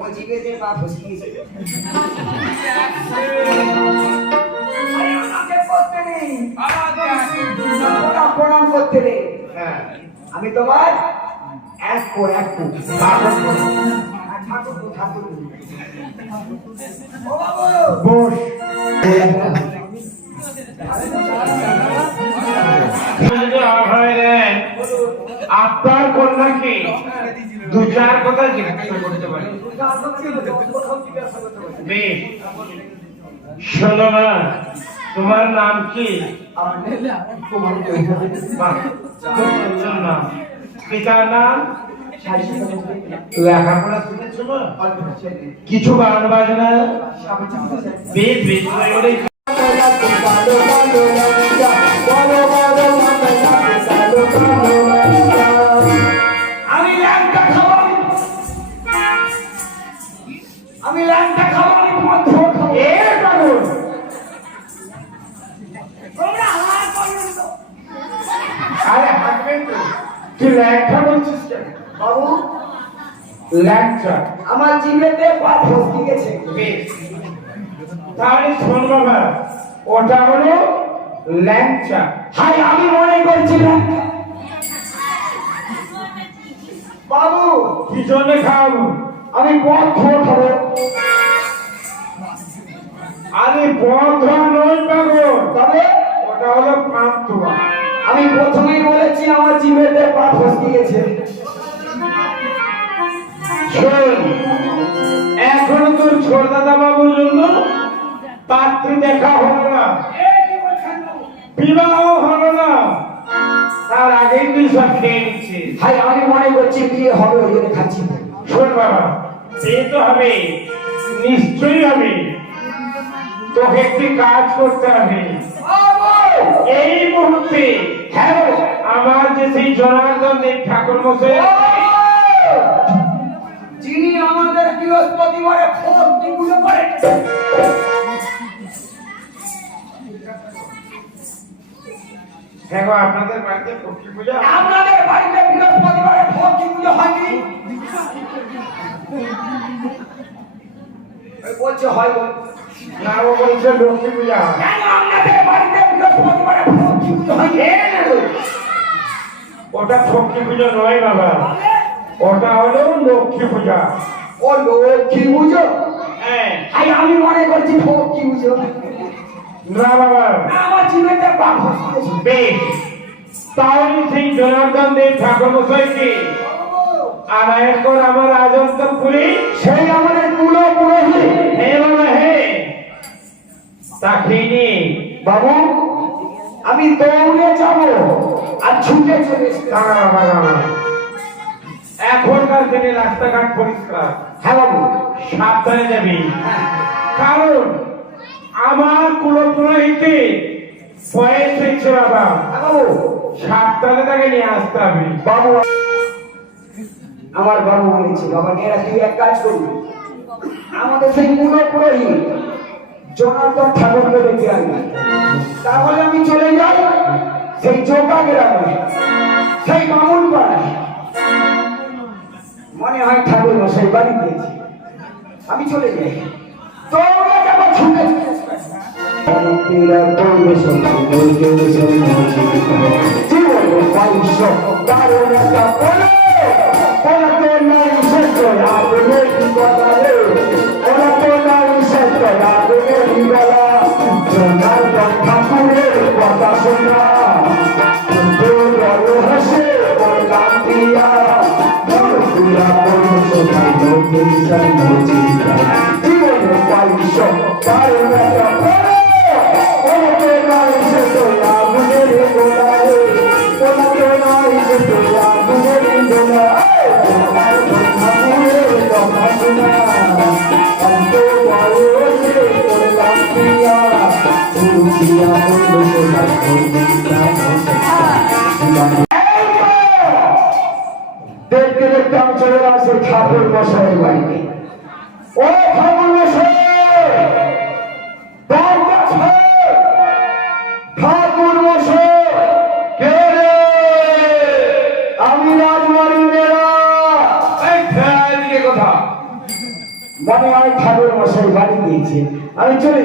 ও জিভেতে পা ফসকিয়েছে। প্রণাম করতে নেই। আমি তোমার এক আপনার কন্যাকে দু চার কথা জিজ্ঞাসা করতে পারি? বেশ, শোনো না, তোমার নাম কি? পিতার নাম? লেখাপড়া শিখেছো না? কিছু গান বাজনা? বেশ বেশ, আমি ল্যাংটা খাবো, আরে হাঁটবেন তো, তুই ল্যাংটা বলছিস কেন? বাবু ল্যাংচা আমার জিভেতে পা ফসকে গেছে। তাহলে শোন বাবা, ওটা হলো ল্যাংচা। হাই, আমি মনে করছিলাম বাবু কি জন্য খাওয়াবো? আমি পথ খাবো। আরে বন্ধ নয় পাগল, তবে ওটা হলো পান্তুয়া। আমি প্রথমেই বলেছি আমার জিভেতে পা ফসকে গেছে। শোন, এখনো তোর ছোট দাদা বাবুর জন্য পাত্রী দেখা হলো না, বিবাহ হলো না, তার আগেই তুই সব খেয়ে নিচ্ছিস। হাই, আমি মনে করছি বিয়ে হবে, ওই জন্য খাচ্ছি। শোন বাবা, বিয়ে তো হবে, নিশ্চয়ই হবে। তোকে একটি কাজ করতে হবে এই মুহূর্তে। হ্যাঁ, আমার যে সেই জনার্দন দেব ঠাকুর মশাই, যিনি আমাদের বৃহস্পতিবারে ভক্তি পুজো করেন, হ্যাঁ গো, আপনাদের বাড়িতে লক্ষ্মী পূজা? আপনাদের বাড়িতে বৃহস্পতিবারে ভক্তি পুজো হয়নি? বলছে হয় গো। না, ও বলছে লক্ষ্মী পূজা হয়। কেন আপনাদের বাড়িতে বৃহস্পতিবারে ভক্তি পুজো হয়নি? ওটা লক্ষ্মী পূজা নয় বাবা, ওটা হলো লক্ষ্মী পূজা। ও লক্ষ্মী পুজো? হ্যাঁ। হাই, আমি মনে করছি ভক্তি পুজো। না বাবা, আমার জীবনে পা ফসকে গেছে। বেশ, তাহলে সেই জনার্দন দেব ঠাকুর মশাইকে আনায়ন কর আমার আজন্তপুরে। সেই আমাদের কুলো পুরোহিত। হে বাবা হে, তাকে নিয়ে বাবু আমি দৌড়ে যাব আর ছুটে চলে এসেছি। দাঁড়া বাবা, দাঁড়া। এখনকার দিনে রাস্তাঘাট পরিষ্কার। হ্যাঁ বাবু, সাবধানে যাবি, কারণ আমার কুলপুরোহিতে বয়স হয়েছে বাবা। হ্যাঁ বাবু। সাবধানে তাকে নিয়ে আসতে হবে। বাবু, আমার বাবু বলেছে, বাবা মেয়েরা তুই এক কাজ করবি, আমাদের সেই কুলো পুরোহিত জনার্দন ঠাকুরকে ডেকে আনবি। তাহলে আমি চলে যাই সেই চৌকা গ্রামে, সেই মামুন পাড়ায়। মনে হয় ঠাকুর মশাই বাড়ি দিয়েছে। আমি চলে যাই, দৌড়ে যাবো, ছুটে দেখতে দেখতে আমি চলে গেলাম সেই ঠাকুর মশাইয়ের বাড়িতে। ও ঠাকুর মশাই, ঠাকুর মশাই, কে রে? আমি রাজবাড়ির মেয়েরা। এই দিকে কথা মনে হয় ঠাকুর মশাই বাড়ি দিয়েছে, আমি চলে